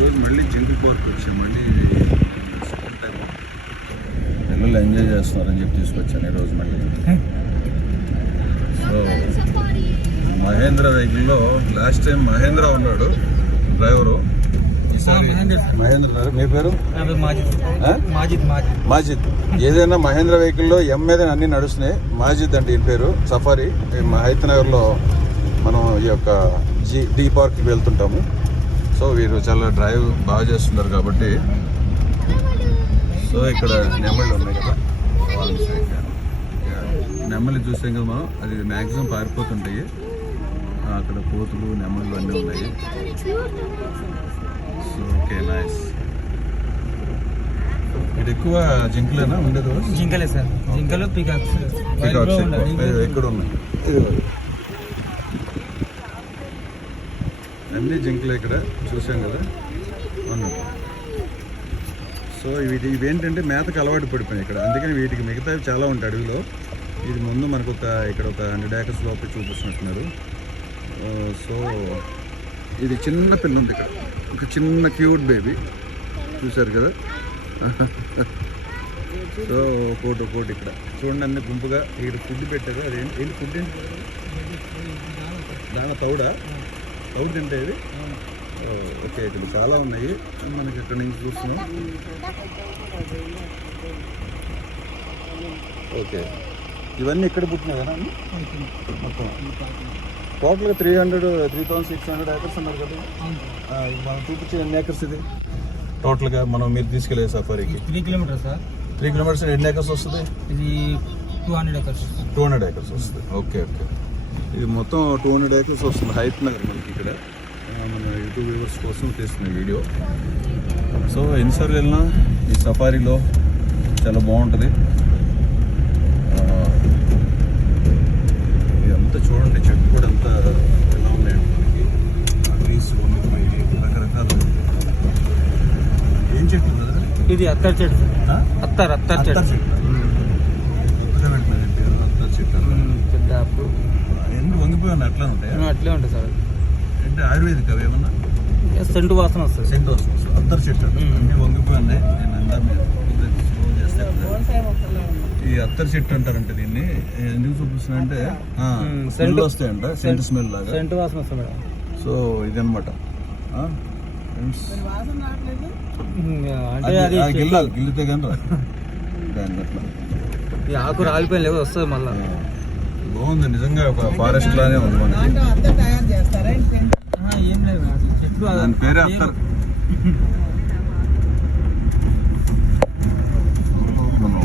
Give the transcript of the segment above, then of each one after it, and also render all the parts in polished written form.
ఈరోజు మళ్ళీ zinc park వచ్చామండి. సెకండ్ టైం పిల్లలు ఎంజాయ్ చేస్తున్నారని చెప్పి తీసుకొచ్చాను ఈరోజు మళ్ళీ. సో మహేంద్ర వెహికల్లో లాస్ట్ టైం మహేంద్ర ఉన్నాడు డ్రైవరు, ఈసారి మహేంద్ర. మీ పేరు? మాజిద్. ఏదైనా మహేంద్ర వెహికల్లో ఎం మీద అన్నీ నడుస్తున్నాయి. మాజిద్ అంటే ఈ పేరు. సఫారీ హైతనగర్లో మనం ఈ యొక్క డి పార్క్కి వెళ్తుంటాము. సో వీరు చాలా డ్రైవ్ బాగా చేస్తున్నారు కాబట్టి. సో ఇక్కడ నెమళ్ళు ఉన్నాయి కదా, నెమలి చూసాం కదా మనం, అది మ్యాక్సిమం పారిపోతుంటాయి. అక్కడ కోతులు నెమళ్ళు అన్నీ ఉన్నాయి. So okay, nice. ఇది ఎక్కువ జింకలేనా ఉండేది? జింకలే సార్, జింకలు పికాక్స్ ఎక్కడ ఉన్నాయి? అన్ని జింకలు ఇక్కడ చూసాం కదా అన్నమాట. సో ఇవేంటంటే మేతకు అలవాటు పడిపోయాయి ఇక్కడ, అందుకని వీటికి మిగతావి చాలా ఉంటాయి అడవిలో. ఇది ముందు మనకు ఇక్కడ ఒక 100 acres లోపల చూపిస్తున్నట్టున్నారు. సో ఇది చిన్న పిల్ల ఉంది ఇక్కడ, ఒక చిన్న క్యూట్ బేబీ చూసారు కదా. సో కోటి ఇక్కడ చూడండి, అన్ని గుంపుగా ఇక్కడ ఫుడ్ పెట్టారు. అదేంటి ఫుడ్ ఏంటి? దాని తౌడు తింటే ఇది. ఓకే, ఇక్కడ చాలా ఉన్నాయి మనకి ఇక్కడ నుంచి చూస్తున్నాం. ఓకే, ఇవన్నీ ఇక్కడ పుట్టినాయి కదా మొత్తం. టోటల్గా 3,600 acres అన్నారు కదా. మనం చూపించే ఎన్ని ఏకర్స్ ఇది టోటల్గా? మీరు తీసుకెళ్ళే సఫారీకి 3 kilometers సార్. 3 kilometers ఎన్ని ఏకర్స్ వస్తుంది? ఇది 200 acres. 200 acres వస్తుంది. ఓకే. ఇది మొత్తం 200 acres వస్తుంది హైతనగర్ మనకి ఇక్కడ. మన యూట్యూబ్ వ్యూవర్స్ కోసం తీస్తున్న వీడియో. సో ఎన్నిసార్లు వెళ్ళినా ఈ సఫారీలో చాలా బాగుంటుంది. ఇదంతా చూడండి, చెట్టు కూడా అంతా ఎలా ఉన్నాయండి మనకి. ట్రీస్ రకరకాల ఏం చెట్లు కదా ఇది? అత్తర్ చెట్టు. అత్తర్ చెట్టు కొత్తగా పెట్టినది పేరు అత్తర్ చెట్టు. పెద్ద ఎందుకు వంగిపోయి ఉన్నాయి? అట్లా ఉంటాయి? అట్లే ఉంటుంది సార్. అంటే ఆయుర్వేదిక్ అవి ఏమన్నా? సెంటు వాసన వస్తుంది. అత్తర్ చెట్టు అన్ని వంగిపోయి ఉన్నాయి. నేను అంతా ఈ అత్తర్ చెట్టు అంటారంటే దీన్ని ఎందుకు చూపిస్తున్నా అంటే స్మెల్ వస్తాయంట, సెంట్ స్మెల్ లాగా. సెంటు వాసన వస్తుంది మేడం. సో ఇది అనమాట. గిల్లితే కానీ దాన్ని అట్లా ఈ ఆకు రాలిపోయిన లేవు వస్తుంది మళ్ళీ. బాగుంది నిజంగా, ఒక ఫారెస్ట్ లానే ఉంది మనకి. ఏం లేదు చెట్లు, దాని పేరే అత్తర్. మనం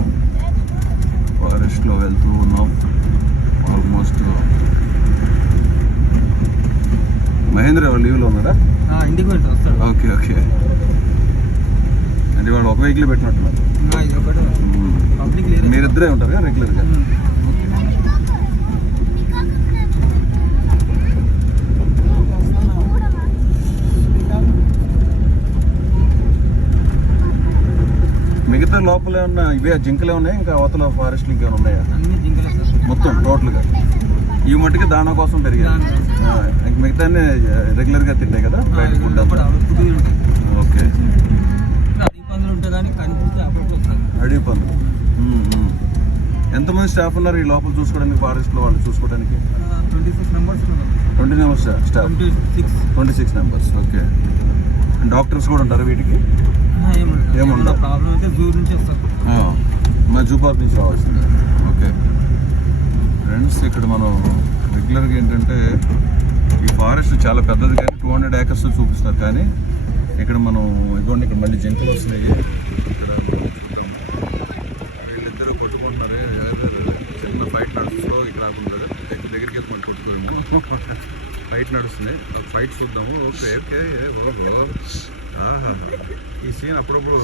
ఫారెస్ట్లో వెళ్తూ ఉన్నాం. ఆల్మోస్ట్ మహేంద్ర వాళ్ళు లీవ్లో ఉన్నారా? ఇంటికి వస్తాడు. ఓకే. అంటే వాళ్ళు ఒక వెహికల్ పెట్టినట్టున్నారు. మీరిద్దరే ఉంటారు కదా రెగ్యులర్గా? మిగతా లోపల ఏమన్నా ఇవే జింకలే ఉన్నాయి, ఇంకా అవతల ఫారెస్ట్ ఇంకేమైనా ఉన్నాయా? మొత్తం టోటల్గా ఈ మట్టికి దానా కోసం పెరిగాయి. ఇంక మిగతా రెగ్యులర్గా తింటాయి కదా బయట ఫుడ్. ఓకే, అడవి పందులు. ఎంతమంది స్టాఫ్ ఉన్నారు ఈ లోపల చూసుకోవడానికి, ఫారెస్ట్లో వాళ్ళు చూసుకోవడానికి? 20 members staff. 26 members. Okay. Doctors కూడా ఉంటారు వీటికి? ఏముండదు. మా జూ పార్క్ నుంచి రావాల్సిందే. ఓకే ఫ్రెండ్స్, ఇక్కడ మనం రెగ్యులర్గా ఏంటంటే ఈ ఫారెస్ట్ చాలా పెద్దది కానీ 200 acres చూపిస్తున్నారు. కానీ ఇక్కడ మనం ఇదిగోండి, ఇక్కడ మళ్ళీ జింకలు వస్తున్నాయి. ఇక్కడ వీళ్ళిద్దరూ కొట్టుకుంటున్నారు. చిన్న ఫైట్ నడుస్తూ ఇక్కడ రాకుండా దగ్గరికి వెళ్తే మనం కొట్టుకోలేము. ఫైట్ నడుస్తున్నాయి, ఆ ఫైట్ చూద్దాము. ఓకే. ఈ సీన్ అప్పుడప్పుడు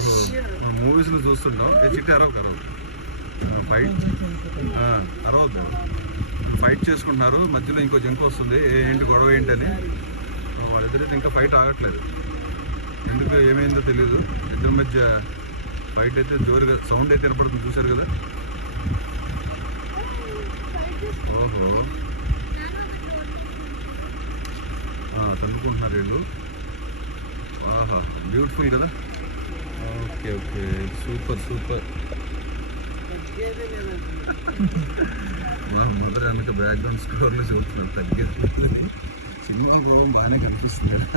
మన మూవీస్లో చూస్తుంటాం. చిట్టి అరవ ఫైట్ అరవద్దు. ఫైట్ చేసుకుంటున్నారు, మధ్యలో ఇంకో జింక వస్తుంది. ఏంటి గొడవ ఏంటని వాళ్ళిద్దరైతే ఇంకా ఫైట్ ఆగట్లేదు. ఎందుకు ఏమైందో తెలియదు. ఇద్దరి మధ్య ఫైట్ అయితే జోరుగా సౌండ్ అయితే వినపడుతుంది. చూశారు కదా. ఓహో, తన్నుకుంటున్నారు వీళ్ళు. ఆహా బ్యూటిఫుల్ కదా. Okay okay super super. మా మదర్ వెనక బ్యాక్గ్రౌండ్ స్కోర్లో చూస్తున్నారు తగ్గేది. సినిమా ప్రభావం బాగానే కనిపిస్తుంది కదా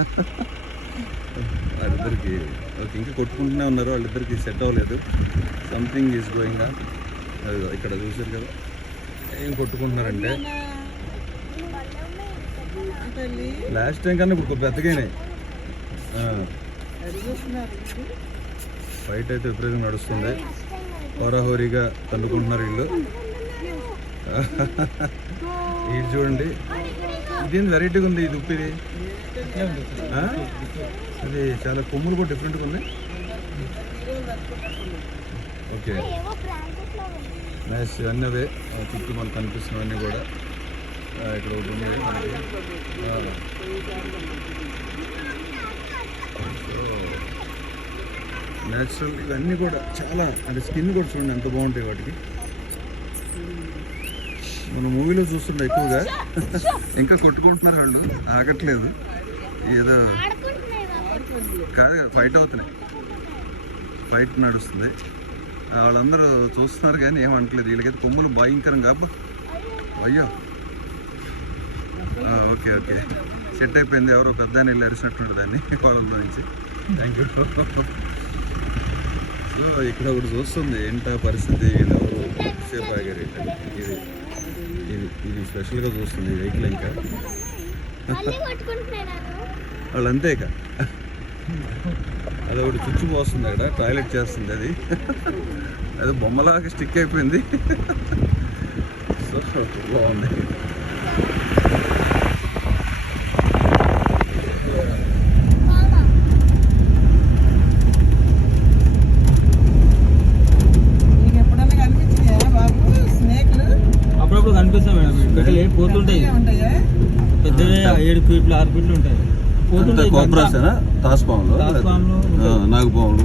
వాళ్ళిద్దరికి. ఓకే ఇంకా కొట్టుకుంటూనే ఉన్నారు, వాళ్ళిద్దరికి సెట్ అవ్వలేదు. Something is going on. అది ఇక్కడ చూసారు కదా ఏం కొట్టుకుంటున్నారంటే లాస్ట్ టైం కన్నా ఇప్పుడు పెద్దగానే ఫైట్ అయితే విపరీతంగా నడుస్తుంది. హోరాహోరీగా తన్నుకుంటున్నారు వీళ్ళు. ఇది చూడండి, ఇదేంది వెరైటీగా ఉంది ఇది ఉప్పిది. అది చాలా కొమ్ములు కూడా డిఫరెంట్గా ఉన్నాయి. Okay nice. ఇవన్నీ అవే చుట్టూ మనకు కనిపిస్తున్నవన్నీ కూడా ఇక్కడ ఒకటి ఉంది మనకి. సో న్యాచురల్ ఇవన్నీ కూడా చాలా అంటే స్కిన్ కూడా చూడండి ఎంత బాగుంటాయి వాటికి. మన మూవీలో చూస్తుండే ఎక్కువగా ఇంకా కొట్టుకుంటున్నారు వాళ్ళు, ఆగట్లేదు. ఏదో కాదు ఫైట్ అవుతున్నాయి, ఫైట్ నడుస్తుంది. వాళ్ళందరూ చూస్తున్నారు కానీ ఏమంటలేదు. వీళ్ళకైతే కొమ్ములు భయంకరంగా అబ్బా అయ్యో. ఓకే ఓకే సెట్ అయిపోయింది. ఎవరో పెద్ద ఆయన వెళ్ళి అరిసినట్టుండే దాన్ని వాళ్ళలో నుంచి. Thank you. సో ఇక్కడ ఒకటి చూస్తుంది ఏంటా పరిస్థితి, వీళ్ళు ఎవరు సేఫ్ ఆగారు. ఇది ఇది ఇది స్పెషల్గా చూస్తుంది ఈ వెహికల్. ఇంకా వాళ్ళు అంతేక అది ఒకటి చుచ్చు పోస్తుంది అక్కడ, టాయిలెట్ చేస్తుంది అది. అది బొమ్మలాగా స్టిక్ అయిపోయింది. సో బాగుంది. అప్పుడప్పుడు కనిపిస్తాం మేడం, ఇక్కడ పోతుంటాయి. పెద్దవి 7 ఫీట్లు 6 ఫీట్లు ఉంటాయి, పోతుంటాయి. కోబ్రాసేనా? తాస్పాములు, నాగుపాములు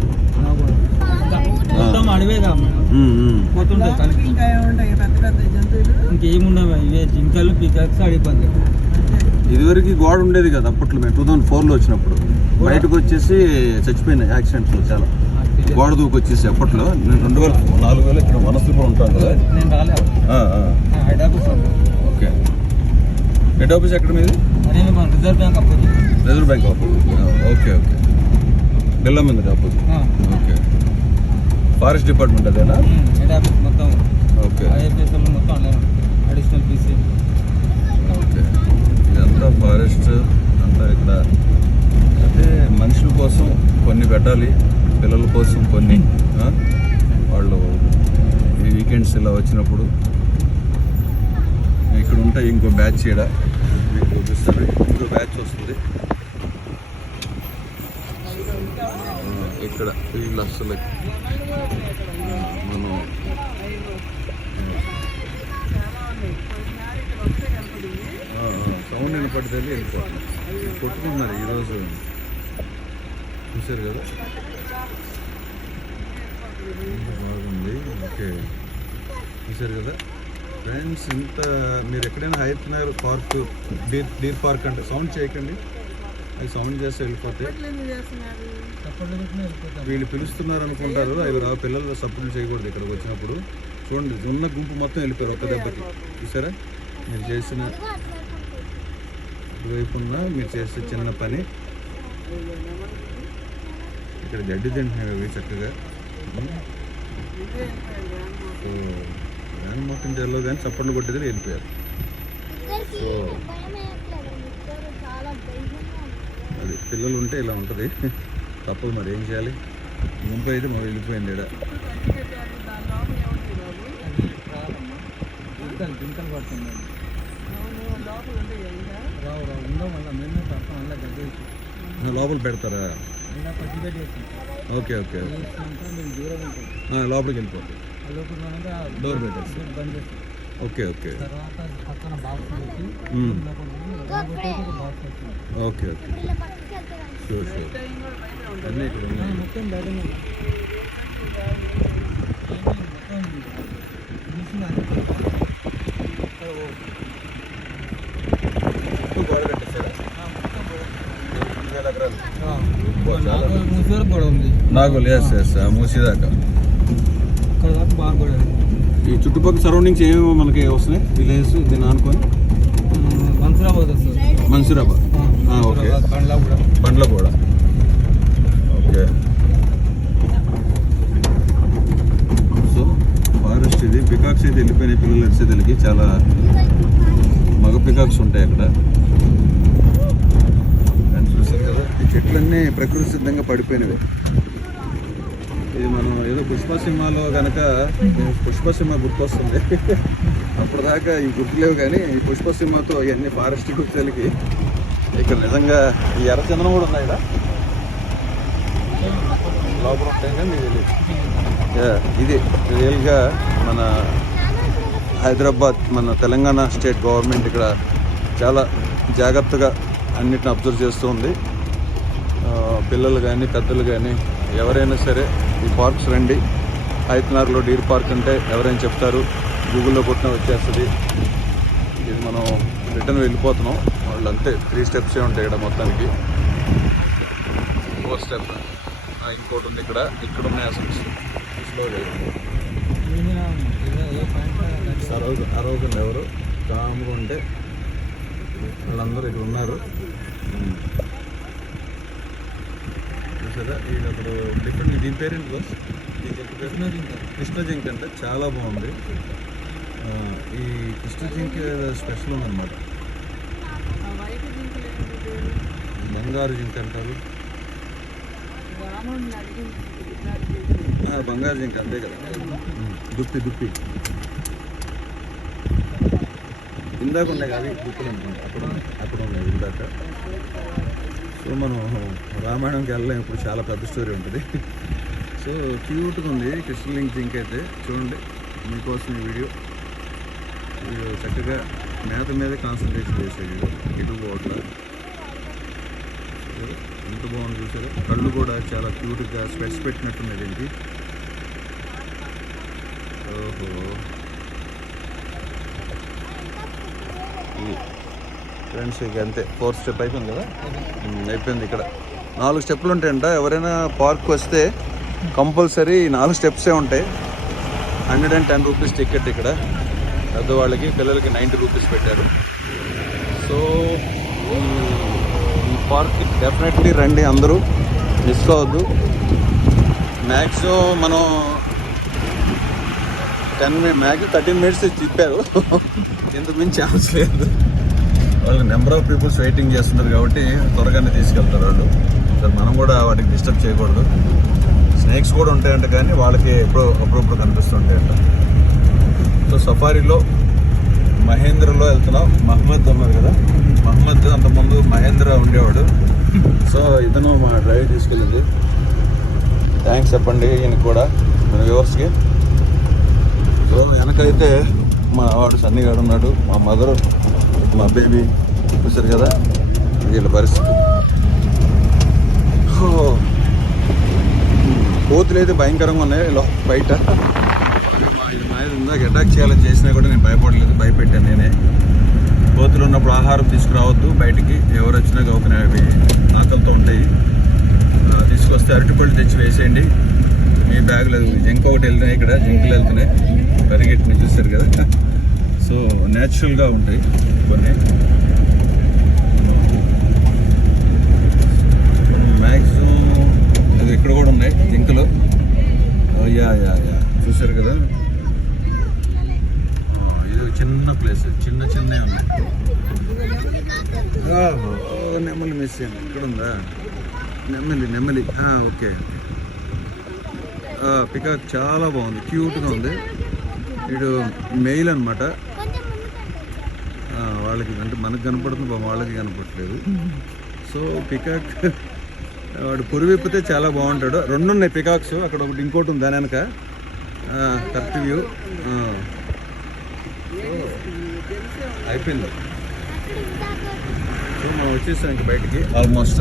మొత్తం అడవే కదా మేడం, పోతుంటాయి. ఇంకేముండవు, ఇవే జింకలు పికాక్స్ అడిగిపోతాయి. ఇదివరకు గోడ ఉండేది కదా అప్పట్లో, మేము 2004లో వచ్చినప్పుడు బయటకు వచ్చేసి చచ్చిపోయినాయి యాక్సిడెంట్స్లో చాలా. గోడ దూకి వచ్చేసి అప్పట్లో. నేను 2004 ఇక్కడ వనస్థలిపురం ఉంటాను కదా. నేను రాలేదు. ఓకే హెడ్ ఆఫీస్ ఎక్కడ మీది? Reserve bank opposite. Reserve bank opposite. Okay okay బిల్లా మీద ఆపోజిట్. ఓకే ఫారెస్ట్ డిపార్ట్మెంట్ అదేనా? హెడ్ ఆఫీస్ మొత్తం. ఓకే ఐఎఫ్ఎస్ఎల్ మొత్తం అడిషనల్ పీసీ. ఓకే ఇదంతా ఫారెస్ట్ అంతా ఇక్కడ. అంటే మనుషుల కోసం కొన్ని పెట్టాలి, పిల్లల కోసం కొన్ని. వాళ్ళు ఈ వీకెండ్స్ ఇలా వచ్చినప్పుడు ఇక్కడ ఉంటాయి. ఇంకో బ్యాచ్ ఇక్కడ మీకు చూపిస్తాను. ఇంకో బ్యాచ్ వస్తుంది ఇక్కడ. వీళ్ళు అసలు మనం సౌండ్ వినపడితే వెళ్ళిపోతాం. కొట్టుకున్నారు ఈరోజు, చూసారు కదా. బాగుంది. ఓకే చూసారు కదా ఫ్రెండ్స్. ఇంత మీరు ఎక్కడైనా Hayathnagar park, deer park అంటే సౌండ్ చేయకండి, అవి సౌండ్ చేస్తే వెళ్ళిపోతాయి. వీళ్ళు పిలుస్తున్నారు అనుకుంటారు, అవి పిల్లలు సపోర్ట్ చేయకూడదు ఇక్కడికి వచ్చినప్పుడు. చూడండి ఉన్న గుంపు మొత్తం వెళ్ళిపోయారు ఒక్క దెబ్బకి. చూసారా మీరు చేసిన ఇటువైపున్న మీరు చేసే చిన్న పని. ఇక్కడ గడ్డి తింటున్నాయి అవి చక్కగా. సో దాని మొత్తం తెల్లో కానీ చప్పట్లు కొట్టేది వెళ్ళిపోయారు. సో అది పిల్లలు ఉంటే ఇలా ఉంటుంది, తప్పదు మరి ఏం చేయాలి. గుంపు అయితే మరి వెళ్ళిపోయింది ఇక్కడ. జింకలు పడుతుంది రావు రావు ఉందాం వల్ల మేము పడతాం అలా గడ్డ లోపల పెడతారా? ఓకే ఓకే లోపలికి వెళ్ళిపోతాయి. డోర్ పెట్టేసి బంద్ చేస్తాం. ఓకే ఓకే తర్వాత పక్కన బాక్స్ పెట్టి ఓకే ఓకే షూర్ షూర్ అన్నీ ఇక్కడ ఉన్నాయి. మొత్తం బయట గోడ కట్టేసారా? 2000 ఎకరాలు. మూసి వరకు కూడా ఉంది. నాగోల్ ఎస్ ఎస్ మూసేదాకా. అక్కడ దాకా బాగా కూడా ఈ చుట్టుపక్కల సరౌండింగ్స్ ఏమేమో మనకి వస్తున్నాయి విలేజ్ దీన్ని ఆనుకొని. మన్సూరాబాద్ వస్తుంది. మన్సూరాబాద్ ఓకే. బండ్ల కూడా ఓకే. సో ఫారెస్ట్ ఇది. పికాక్స్ అయితే వెళ్ళిపోయినాయి పిల్లలు వచ్చేదలకి. చాలా మగ పికాక్స్ ఉంటాయి అక్కడ. కానీ చూసారు కదా ఈ చెట్లన్నీ ప్రకృతి సిద్ధంగా పడిపోయినవి. ఇది మనం ఏదో పుష్ప సినిమాలో కనుక పుష్ప సినిమా గుర్తొస్తుంది. అప్పటిదాకా ఈ గుర్తులేవు కానీ ఈ పుష్ప సినిమాతో ఇవన్నీ ఫారెస్ట్ గుర్తులకి ఇక్కడ నిజంగా ఈ ఎర్రచందనం కూడా ఉన్నాయి ఇక్కడ లోపల ఉంటాయి కానీ మీకు తెలియదు. ఇది రియల్గా మన హైదరాబాద్ మన తెలంగాణ స్టేట్ గవర్నమెంట్ ఇక్కడ చాలా జాగ్రత్తగా అన్నిటిని అబ్జర్వ్ చేస్తూ ఉంది. పిల్లలు కానీ పెద్దలు కానీ ఎవరైనా సరే ఈ పార్క్స్ రండి. హైతనార్లో డీర్ పార్క్ అంటే ఎవరైనా చెప్తారు, గూగుల్లో కొట్టినా వచ్చేస్తుంది. ఇది మనం రిటర్న్ వెళ్ళిపోతున్నాం. వాళ్ళు అంతే 3 స్టెప్సే ఉంటాయి ఇక్కడ మొత్తానికి. 4 స్టెప్ ఇంకోటి ఉంది ఇక్కడ. ఇక్కడ ఉన్నాయి అసలు స్లోగా అరవకుండా ఎవరు కామ్గా ఉంటే వాళ్ళందరూ ఇక్కడ ఉన్నారు. చూసారా ఇది అప్పుడు డిఫరెంట్. దీని పేరేంటి బస్? ఈ జింక పేరు కృష్ణ జింక అంటే చాలా బాగుంది. ఈ కృష్ణ జింక స్పెషల్ ఉందన్నమాట. బంగారు జింక అంటారు. బంగారు జింక అంతే కదా. దుప్పి ఇందాక ఉన్నాయి కానీ దుప్పులు అనుకుంటా అక్కడ ఉన్నాయి ఇందాక. సో మనం రామాయణంకి వెళ్ళలేము, ఇప్పుడు చాలా పెద్ద స్టోరీ ఉంటుంది. సో క్యూట్గా ఉంది కృష్ణలింగ్ జింక్ అయితే. చూడండి మీకోసం ఈ వీడియో చక్కగా మేత మీద కాన్సన్ట్రేషన్ చేసేది. ఇటు పోట్ల ఎంత బాగుంది చూసారు. కళ్ళు కూడా చాలా క్యూట్గా స్పెట్స్ పెట్టినట్టున్నాయి దీనికి. ఓహో ఫ్రెండ్స్ ఇక అంతే 4 స్టెప్ అయిపోయింది కదా. అయిపోయింది. ఇక్కడ 4 స్టెప్పులు ఉంటాయంట. ఎవరైనా పార్క్ వస్తే కంపల్సరీ 4 స్టెప్సే ఉంటాయి. 110 రూపీస్ టికెట్ ఇక్కడ. పెద్దవాళ్ళకి పిల్లలకి 90 రూపీస్ పెట్టారు. సో ఈ పార్క్కి డెఫినెట్లీ రండి అందరూ, మిస్ కావద్దు. మ్యాక్సిమం మనం 13 మినిట్స్ తిప్పారు. ఇంతకు మించి ఛాన్స్ లేదు. వాళ్ళు నెంబర్ ఆఫ్ పీపుల్స్ వెయిటింగ్ చేస్తున్నారు కాబట్టి త్వరగానే తీసుకెళ్తారు వాళ్ళు. సో మనం కూడా వాటికి డిస్టర్బ్ చేయకూడదు. స్నేక్స్ కూడా ఉంటాయంట కానీ వాళ్ళకి అప్పుడప్పుడు కనిపిస్తుంటాయంట. సో సఫారీలో మహేంద్రలో వెళ్తున్నాం. మహమ్మద్ అన్నారు కదా, మహమ్మద్ అంతకుముందు మహేంద్ర ఉండేవాడు. సో ఇతను మా డ్రైవ్ తీసుకెళ్ళింది. థ్యాంక్స్ చెప్పండి ఈయనకి కూడా మన వ్యూవర్స్కి. సో వెనకైతే మా వాడు సన్నిగాడు ఉన్నాడు, మా మదరు, మా బేబీ. చూసారు కదా వీళ్ళ పరిస్థితి. కోతులు అయితే భయంకరంగా ఉన్నాయి బయట. ఇందాక అటాక్ చేయాలని చేసినా కూడా నేను భయపడలేదు, భయపెట్టాను నేనే. కోతులు ఉన్నప్పుడు ఆహారం తీసుకురావద్దు బయటికి. ఎవరు వచ్చినా గౌకనే అవి ఆకలితో ఉంటాయి. తీసుకొస్తే అరటిపళ్ళు తెచ్చి వేసేయండి. మీ బ్యాగులో జింక ఒకటి వెళ్తున్నాయి, ఇక్కడ జింకలు వెళ్తున్నాయి పరిగెట్టిన. చూసారు కదా. సో న్యాచురల్గా ఉంటాయి కొన్ని. మ్యాక్సిమం అది ఇక్కడ కూడా ఉన్నాయి జింకలు. యా చూసారు కదా. ఇది చిన్న ప్లేస్, చిన్నవి ఉన్నాయి. నెమ్మలి మిస్ అయ్యాను. ఇక్కడ ఉందా నెమ్మలి? ఓకే. పికాక్ చాలా బాగుంది, క్యూట్గా ఉంది. వీడు మెయిల్ అనమాట. వాళ్ళకి అంటే మనకు కనపడుతుంది, వాళ్ళకి కనపడట్లేదు. సో పికాక్ వాడు పురివిప్పితే చాలా బాగుంటాడు. 2 ఉన్నాయి పికాక్స్. అక్కడ ఒకటి ఇంకోటి ఉంది దాని వెనక. Correct view. అయిపోయింది. సో మనం వచ్చేసాం ఇంక బయటికి. ఆల్మోస్ట్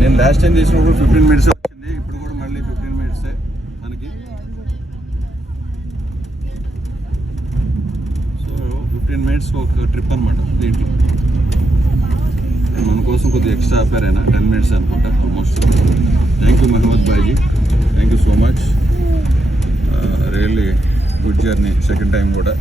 నేను లాస్ట్ టైం చేసినప్పుడు 15 మినిట్స్ వచ్చింది. ఇప్పుడు కూడా మళ్ళీ 15 మినిట్సే మనకి. సో 15 మినిట్స్ ఒక ట్రిప్ అనమాట దీంట్లో. మన కోసం కొద్దిగా ఎక్స్ట్రా ఆపారైనా 10 minutes అనుకుంటా ఆల్మోస్ట్. థ్యాంక్ యూ మహమ్మద్ బాయ్జీ, thank you so much. Really good journey, second time కూడా.